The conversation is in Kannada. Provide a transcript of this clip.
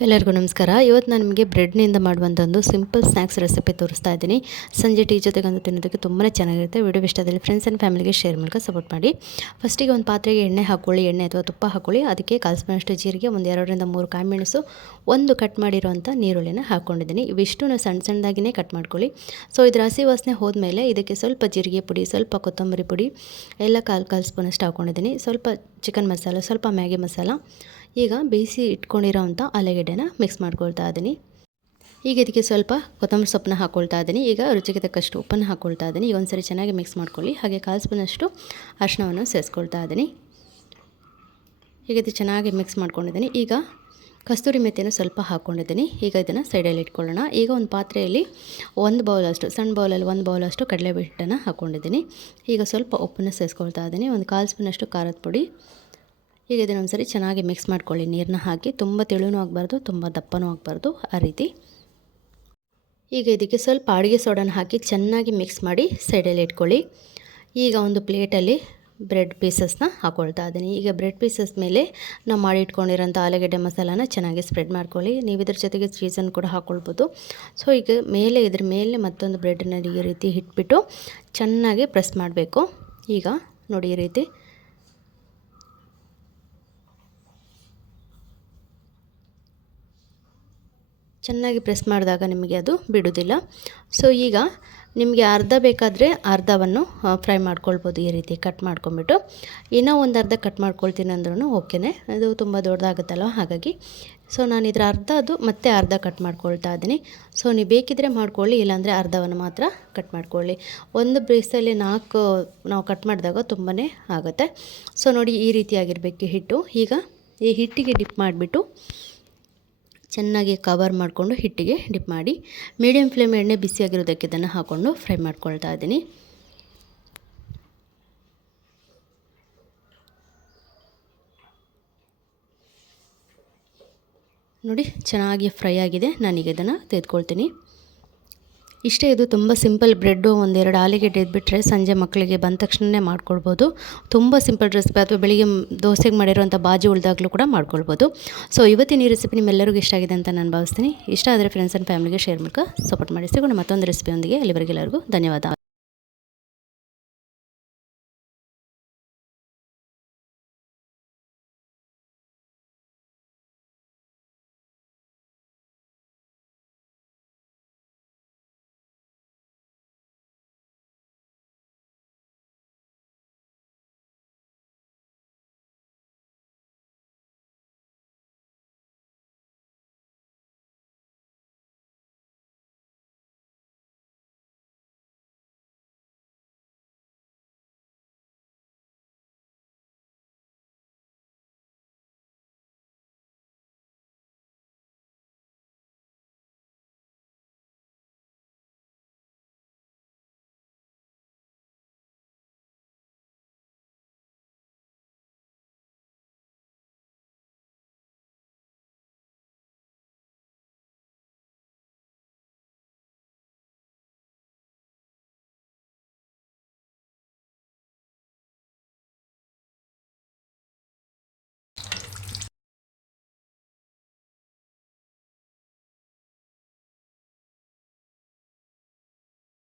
ಎಲ್ಲರಿಗೂ ನಮಸ್ಕಾರ. ಇವತ್ತು ನಾನು ನಿಮಗೆ ಬ್ರೆಡ್ನಿಂದ ಮಾಡುವಂಥ ಒಂದು ಸಿಂಪಲ್ ಸ್ನ್ಯಾಕ್ಸ್ ರೆಸಿಪಿ ತೋರಿಸ್ತಾ ಇದ್ದೀನಿ. ಸಂಜೆ ಟೀ ಜೊತೆಗಂದು ತಿನ್ನೋದಕ್ಕೆ ತುಂಬಾ ಚೆನ್ನಾಗಿರುತ್ತೆ. ವಿಡಿಯೋ ಇಷ್ಟದಲ್ಲಿ ಫ್ರೆಂಡ್ಸ್ ಆ್ಯಂಡ್ ಫ್ಯಾಮಿಲಿಗೆ ಶೇರ್ ಮೂಲಕ ಸಪೋರ್ಟ್ ಮಾಡಿ. ಫಸ್ಟಿಗೆ ಒಂದು ಪಾತ್ರೆಗೆ ಎಣ್ಣೆ ಹಾಕ್ಕೊಳ್ಳಿ ಎಣ್ಣೆ ಅಥವಾ ತುಪ್ಪ ಹಾಕ್ಕೊಳ್ಳಿ ಅದಕ್ಕೆ ಕಾಲು ಸ್ಪೂನಷ್ಟು ಜೀರಿಗೆ, ಒಂದು ಎರಡರಿಂದ ಮೂರು ಕಾಯಿ ಮೆಣಸು, ಒಂದು ಕಟ್ ಮಾಡಿರುವಂಥ ನೀರುಳ್ಳಿನ ಹಾಕ್ಕೊಂಡಿದ್ದೀನಿ ಇವಿಷ್ಟು ಸಣ್ಣ ಸಣ್ಣದಾಗಿಯೇ ಕಟ್ ಮಾಡ್ಕೊಳ್ಳಿ. ಸೊ ಇದರ ಹಸಿ ವಾಸನೆ ಹೋದ್ಮೇಲೆ ಇದಕ್ಕೆ ಸ್ವಲ್ಪ ಜೀರಿಗೆ ಪುಡಿ, ಸ್ವಲ್ಪ ಕೊತ್ತಂಬರಿ ಪುಡಿ, ಎಲ್ಲ ಕಾಲು ಕಾಲು ಸ್ಪೂನಷ್ಟು ಹಾಕ್ಕೊಂಡಿದ್ದೀನಿ ಸ್ವಲ್ಪ ಚಿಕನ್ ಮಸಾಲ, ಸ್ವಲ್ಪ ಮ್ಯಾಗಿ ಮಸಾಲ ಈಗ ಬೇಯಿಸಿ ಇಟ್ಕೊಂಡಿರೋವಂಥ ಆಲೂಗೆಡ್ಡೆನ ಮಿಕ್ಸ್ ಮಾಡ್ಕೊಳ್ತಾ ಇದ್ದೀನಿ ಈಗ ಇದಕ್ಕೆ ಸ್ವಲ್ಪ ಕೊತ್ತಂಬರಿ ಸೊಪ್ಪನ್ನ ಹಾಕ್ಕೊಳ್ತಾ ಇದ್ದೀನಿ ಈಗ ರುಚಿಗೆ ತಕ್ಕಷ್ಟು ಉಪ್ಪನ್ನು ಹಾಕ್ಕೊಳ್ತಾ ಇದ್ದೀನಿ ಈಗ ಒಂದ್ಸರಿ ಚೆನ್ನಾಗಿ ಮಿಕ್ಸ್ ಮಾಡ್ಕೊಳ್ಳಿ. ಹಾಗೆ ಕಾಲು ಸ್ಪೂನಷ್ಟು ಅರಿಶಿನವನ್ನು ಸೇರಿಸ್ಕೊಳ್ತಾ ಇದ್ದೀನಿ ಈಗ ಇದು ಚೆನ್ನಾಗಿ ಮಿಕ್ಸ್ ಮಾಡ್ಕೊಂಡಿದ್ದೀನಿ ಈಗ ಕಸ್ತೂರಿ ಮೆತ್ತೆಯನ್ನು ಸ್ವಲ್ಪ ಹಾಕ್ಕೊಂಡಿದ್ದೀನಿ ಈಗ ಇದನ್ನು ಸೈಡಲ್ಲಿ ಇಟ್ಕೊಳ್ಳೋಣ. ಈಗ ಒಂದು ಪಾತ್ರೆಯಲ್ಲಿ ಒಂದು ಬೌಲಷ್ಟು, ಸಣ್ಣ ಬೌಲಲ್ಲಿ ಒಂದು ಬೌಲಷ್ಟು ಕಡಲೆಬಿಟ್ಟನ್ನು ಹಾಕ್ಕೊಂಡಿದ್ದೀನಿ ಈಗ ಸ್ವಲ್ಪ ಉಪ್ಪನ್ನು ಸೇರಿಸ್ಕೊಳ್ತಾ ಇದ್ದೀನಿ ಒಂದು ಕಾಲು ಸ್ಪೂನಷ್ಟು ಖಾರದ ಪುಡಿ. ಈಗ ಇದನ್ನೊಂದ್ಸರಿ ಸರಿ ಚೆನ್ನಾಗಿ ಮಿಕ್ಸ್ ಮಾಡ್ಕೊಳ್ಳಿ. ನೀರನ್ನ ಹಾಕಿ ತುಂಬ ತೆಳುನೂ ಆಗಬಾರ್ದು, ತುಂಬ ದಪ್ಪನೂ ಆಗಬಾರ್ದು ಆ ರೀತಿ. ಈಗ ಇದಕ್ಕೆ ಸ್ವಲ್ಪ ಅಡುಗೆ ಸೋಡನ ಹಾಕಿ ಚೆನ್ನಾಗಿ ಮಿಕ್ಸ್ ಮಾಡಿ ಸೈಡಲ್ಲಿ ಇಟ್ಕೊಳ್ಳಿ. ಈಗ ಒಂದು ಪ್ಲೇಟಲ್ಲಿ ಬ್ರೆಡ್ ಪೀಸಸ್ನ ಹಾಕ್ಕೊಳ್ತಾ ಇದ್ದೀನಿ. ಈಗ ಬ್ರೆಡ್ ಪೀಸಸ್ ಮೇಲೆ ನಾವು ಮಾಡಿ ಇಟ್ಕೊಂಡಿರೋಂಥ ಆಲೂಗಡ್ಡೆ ಮಸಾಲಾನ ಚೆನ್ನಾಗಿ ಸ್ಪ್ರೆಡ್ ಮಾಡ್ಕೊಳ್ಳಿ. ನೀವು ಇದ್ರ ಜೊತೆಗೆ ಚೀಸನ್ನು ಕೂಡ ಹಾಕ್ಕೊಳ್ಬೋದು ಸೊ ಈಗ ಮೇಲೆ ಇದ್ರ ಮೇಲೆ ಮತ್ತೊಂದು ಬ್ರೆಡ್ನಲ್ಲಿ ಈ ರೀತಿ ಇಟ್ಬಿಟ್ಟು ಚೆನ್ನಾಗಿ ಪ್ರೆಸ್ ಮಾಡಬೇಕು. ಈಗ ನೋಡಿ ಈ ರೀತಿ ಚೆನ್ನಾಗಿ ಪ್ರೆಸ್ ಮಾಡಿದಾಗ ನಿಮಗೆ ಅದು ಬಿಡೋದಿಲ್ಲ ಸೊ ಈಗ ನಿಮಗೆ ಅರ್ಧ ಬೇಕಾದರೆ ಅರ್ಧವನ್ನು ಫ್ರೈ ಮಾಡ್ಕೊಳ್ಬೋದು ಈ ರೀತಿ ಕಟ್ ಮಾಡ್ಕೊಂಬಿಟ್ಟು ಇನ್ನೂ ಒಂದು ಅರ್ಧ ಕಟ್ ಮಾಡ್ಕೊಳ್ತೀನಿ ಅಂದ್ರೂ ಓಕೆನೇ. ಅದು ತುಂಬ ದೊಡ್ಡದಾಗುತ್ತಲ್ಲ ಹಾಗಾಗಿ. ಸೊ ನಾನು ಇದರ ಅರ್ಧ ಅದು ಮತ್ತೆ ಅರ್ಧ ಕಟ್ ಮಾಡ್ಕೊಳ್ತಾ ಇದ್ದೀನಿ. ಸೊ ನೀವು ಬೇಕಿದ್ರೆ ಮಾಡ್ಕೊಳ್ಳಿ, ಇಲ್ಲಾಂದರೆ ಅರ್ಧವನ್ನು ಮಾತ್ರ ಕಟ್ ಮಾಡ್ಕೊಳ್ಳಿ. ಒಂದು ಬೇಸಲ್ಲಿ ನಾಲ್ಕು, ನಾವು ಕಟ್ ಮಾಡಿದಾಗ ತುಂಬಾ ಆಗುತ್ತೆ. ಸೊ ನೋಡಿ ಈ ರೀತಿಯಾಗಿರಬೇಕು ಹಿಟ್ಟು. ಈಗ ಈ ಹಿಟ್ಟಿಗೆ ಡಿಪ್ ಮಾಡಿಬಿಟ್ಟು ಚೆನ್ನಾಗಿ ಕವರ್ ಮಾಡಿಕೊಂಡು ಹಿಟ್ಟಿಗೆ ಡಿಪ್ ಮಾಡಿ ಮೀಡಿಯಂ ಫ್ಲೇಮ್ ಎಣ್ಣೆ ಬಿಸಿಯಾಗಿರೋದಕ್ಕೆ ಇದನ್ನು ಹಾಕ್ಕೊಂಡು ಫ್ರೈ ಮಾಡ್ಕೊಳ್ತಾ ಇದ್ದೀನಿ. ನೋಡಿ, ಚೆನ್ನಾಗಿ ಫ್ರೈ ಆಗಿದೆ. ನಾನೀಗ ಇದನ್ನು ತೆಗೆದುಕೊಳ್ತೀನಿ. ಇಷ್ಟೇ ಇದು ತುಂಬ ಸಿಂಪಲ್ ಬ್ರೆಡ್ಡು ಒಂದೆರಡು ಆಲಿಗೆಡ್ಡೆ ಇದ್ಬಿಟ್ರೆ ಸಂಜೆ ಮಕ್ಕಳಿಗೆ ಬಂದ ತಕ್ಷಣವೇ ಮಾಡ್ಕೊಳ್ಬೋದು. ತುಂಬ ಸಿಂಪಲ್ ರೆಸಿಪಿ ಅಥವಾ ಬೆಳಿಗ್ಗೆ ದೋಸೆಗೆ ಮಾಡಿರುವಂಥ ಬಾಜಿ ಉಳಿದಾಗಲೂ ಕೂಡ ಮಾಡ್ಕೊಳ್ಬೋದು. ಸೊ ಇವತ್ತಿನ ಈ ರೆಸಿಪಿ ನಿಮ್ಮೆಲ್ಲರಿಗೂ ಇಷ್ಟ ಆಗಿದೆ ಅಂತ ನಾನು ಭಾವಿಸ್ತೀನಿ. ಇಷ್ಟ ಆದರೆ ಫ್ರೆಂಡ್ಸ್ ಆ್ಯಂಡ್ ಫ್ಯಾಮಿಲಿಗೆ ಶೇರ್ ಮೂಲಕ ಸಪೋರ್ಟ್ ಮಾಡಿ. ಸಿಗೋಣ ಮತ್ತೊಂದು ರೆಸಿಪಿಯೊಂದಿಗೆ. ಅಲ್ಲಿವರೆಗೆ ಎಲ್ಲರಿಗೂ ಧನ್ಯವಾದ.